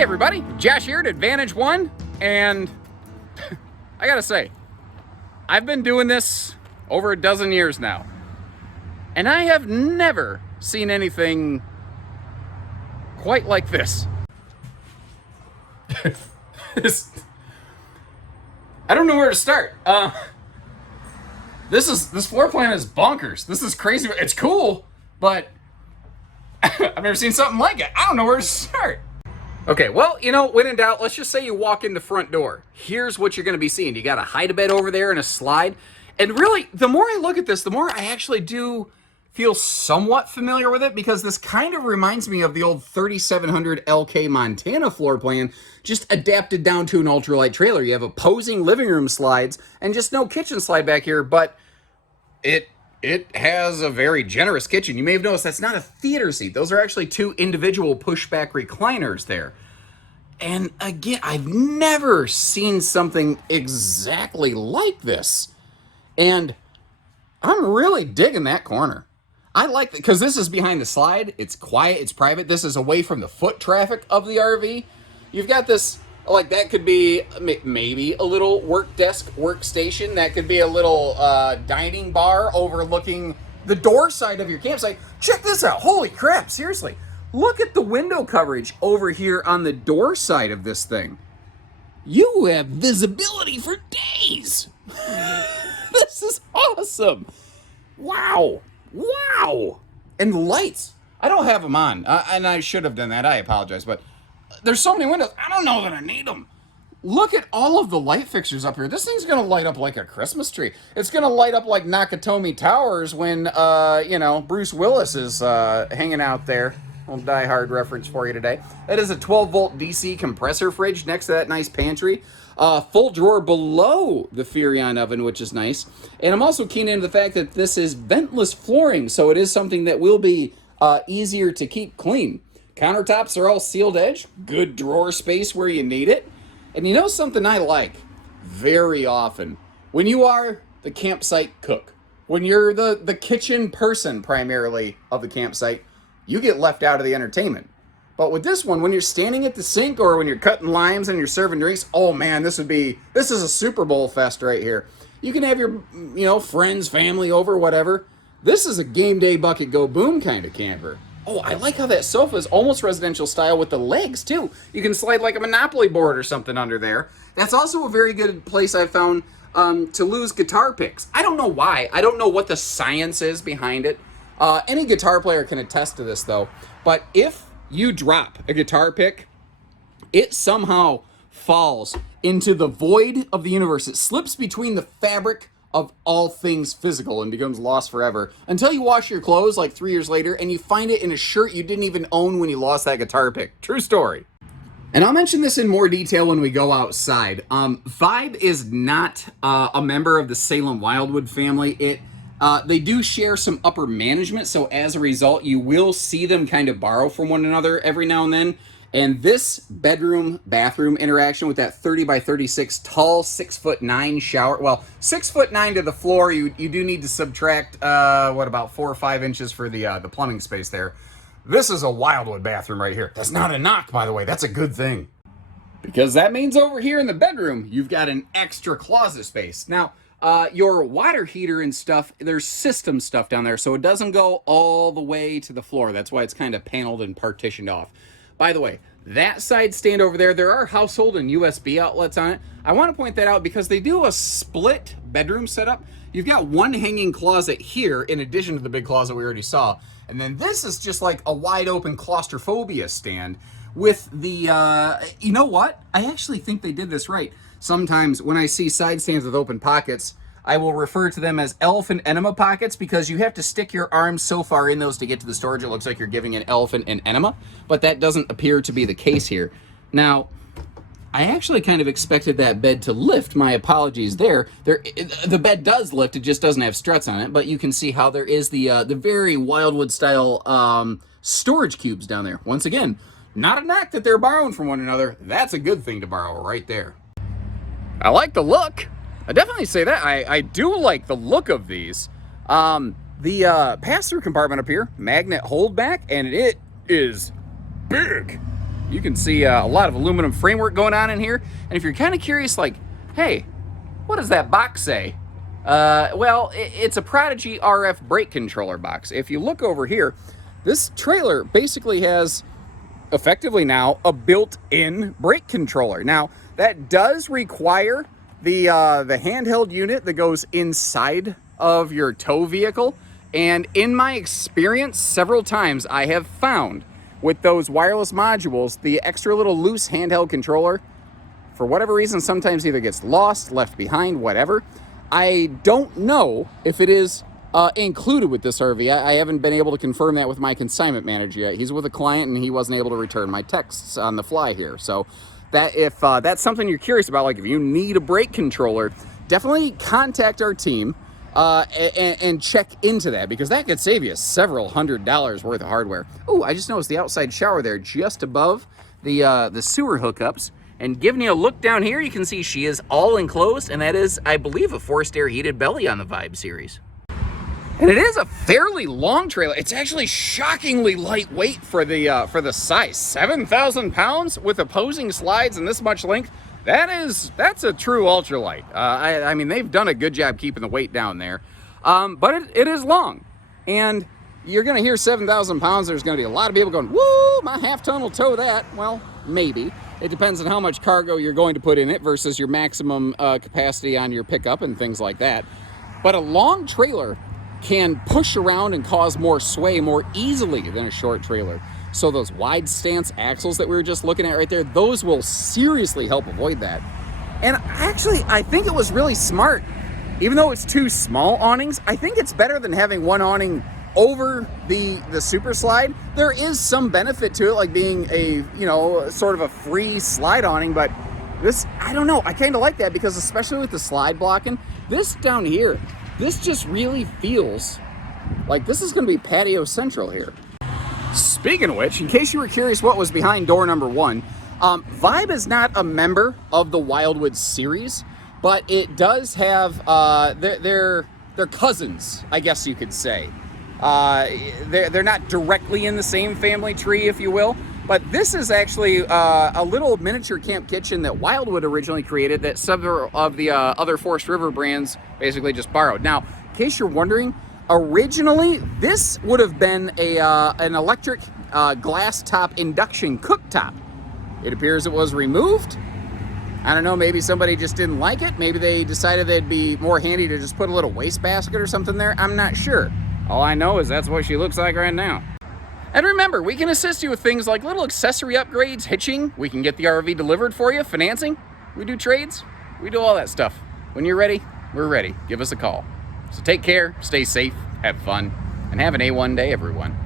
Hey everybody, Josh here at Advantage One, and I gotta say, I've been doing this over a dozen years now, and I have never seen anything quite like this. I don't know where to start. This floor plan is bonkers. This is crazy. It's cool, but I've never seen something like it. I don't know where to start. Okay, well, when in doubt, let's just say you walk in the front door. Here's what you're going to be seeing. You got a hide-a-bed over there and a slide. And really, the more I look at this, the more I actually do feel somewhat familiar with it, because this kind of reminds me of the old 3700 LK Montana floor plan, just adapted down to an ultralight trailer. You have opposing living room slides and just no kitchen slide back here, but it has a very generous kitchen. You may have noticed that's not a theater seat. Those are actually two individual pushback recliners there. And again, I've never seen something exactly like this. And I'm really digging that corner. I like that because this is behind the slide. It's quiet, it's private. This is away from the foot traffic of the RV. You've got this, like, that could be maybe a little work desk workstation. That could be a little dining bar overlooking the door side of your campsite. Check this out. Holy crap, seriously. Look at the window coverage over here on the door side of this thing. You have visibility for days. This is awesome. Wow. Wow. And the lights. I don't have them on, and I should have done that. I apologize, but there's so many windows. I don't know that I need them. Look at all of the light fixtures up here. This thing's going to light up like a Christmas tree. It's going to light up like Nakatomi Towers when, Bruce Willis is hanging out there. A little Die Hard reference for you today. That is a 12-volt DC compressor fridge next to that nice pantry. Full drawer below the Furrion oven, which is nice. And I'm also keen into the fact that this is ventless flooring, so it is something that will be easier to keep clean. Countertops are all sealed edge. Good drawer space where you need it. And you know something I like very often? When you are the campsite cook, when you're the kitchen person primarily of the campsite, you get left out of the entertainment. But with this one, when you're standing at the sink or when you're cutting limes and you're serving drinks, oh man, this is a Super Bowl fest right here. You can have your, friends, family over, whatever. This is a game day bucket go boom kind of camper. Oh, I like how that sofa is almost residential style with the legs too. You can slide like a Monopoly board or something under there. That's also a very good place I found to lose guitar picks. I don't know why. I don't know what the science is behind it. Any guitar player can attest to this though. But if you drop a guitar pick, it somehow falls into the void of the universe. It slips between the fabric of all things physical and becomes lost forever until you wash your clothes like 3 years later and you find it in a shirt you didn't even own when you lost that guitar pick. True story. And I'll mention this in more detail when we go outside. Vibe is not a member of the Salem Wildwood family. They do share some upper management, so as a result, you will see them kind of borrow from one another every now and then. And this bedroom-bathroom interaction with that 30 by 36 tall 6'9" shower, well, 6'9" to the floor, you do need to subtract, about 4 or 5 inches for the plumbing space there. This is a Wildwood bathroom right here. That's not a knock, by the way. That's a good thing. Because that means over here in the bedroom, you've got an extra closet space. Now, your water heater and stuff, there's system stuff down there, so it doesn't go all the way to the floor. That's why it's kind of paneled and partitioned off. By the way, that side stand over there are household and USB outlets on it. I want to point that out because they do a split bedroom setup. You've got one hanging closet here in addition to the big closet we already saw. And then this is just like a wide open claustrophobia stand with the, you know what? I actually think they did this right. Sometimes when I see side stands with open pockets, I will refer to them as elephant enema pockets because you have to stick your arms so far in those to get to the storage. It looks like you're giving an elephant an enema, but that doesn't appear to be the case here. Now, I actually kind of expected that bed to lift. My apologies there. The bed does lift, it just doesn't have struts on it, but you can see how there is the very Wildwood style storage cubes down there. Once again, not a knock that they're borrowing from one another. That's a good thing to borrow right there. I like the look. I definitely say that. I do like the look of these. The pass-through compartment up here, magnet holdback, and it is big. You can see a lot of aluminum framework going on in here. And if you're kind of curious, like, hey, what does that box say? Well, it's a Prodigy RF brake controller box. If you look over here, this trailer basically has effectively now a built-in brake controller. Now, that does require the handheld unit that goes inside of your tow vehicle. And in my experience, several times I have found with those wireless modules, the extra little loose handheld controller, for whatever reason, sometimes either gets lost, left behind, whatever. I don't know if it is included with this RV. I haven't been able to confirm that with my consignment manager yet. He's with a client and he wasn't able to return my texts on the fly here. So that if that's something you're curious about, like if you need a brake controller, definitely contact our team and check into that, because that could save you several $100s worth of hardware. Oh, I just noticed the outside shower there just above the sewer hookups. And giving you a look down here, you can see she is all enclosed, and that is, I believe, a forced air heated belly on the Vibe series. And it is a fairly long trailer. It's actually shockingly lightweight for the size. 7,000 pounds with opposing slides and this much length. That's a true ultralight. I mean, they've done a good job keeping the weight down there. But it is long. And you're going to hear 7,000 pounds. There's going to be a lot of people going, woo, my half ton will tow that. Well, maybe. It depends on how much cargo you're going to put in it versus your maximum capacity on your pickup and things like that. But a long trailer can push around and cause more sway more easily than a short trailer. So those wide stance axles that we were just looking at right there, those will seriously help avoid that. And actually, I think it was really smart. Even though it's two small awnings, I think it's better than having one awning over the super slide. There is some benefit to it, like being a, sort of a free slide awning, but this, I don't know, I kind of like that, because especially with the slide blocking, this down here, this just really feels like this is going to be patio central here. Speaking of which, in case you were curious what was behind door number 1, Vibe is not a member of the Wildwood series, but it does have their cousins, I guess you could say. They're not directly in the same family tree, if you will, but this is actually a little miniature camp kitchen that Wildwood originally created that several of the other Forest River brands basically just borrowed. Now, in case you're wondering, originally this would have been an electric glass top induction cooktop. It appears it was removed. I don't know, maybe somebody just didn't like it. Maybe they decided they'd be more handy to just put a little wastebasket or something there. I'm not sure. All I know is that's what she looks like right now. And remember, we can assist you with things like little accessory upgrades, hitching. We can get the RV delivered for you, financing. We do trades. We do all that stuff. When you're ready, we're ready. Give us a call. So take care, stay safe, have fun, and have an A1 day, everyone.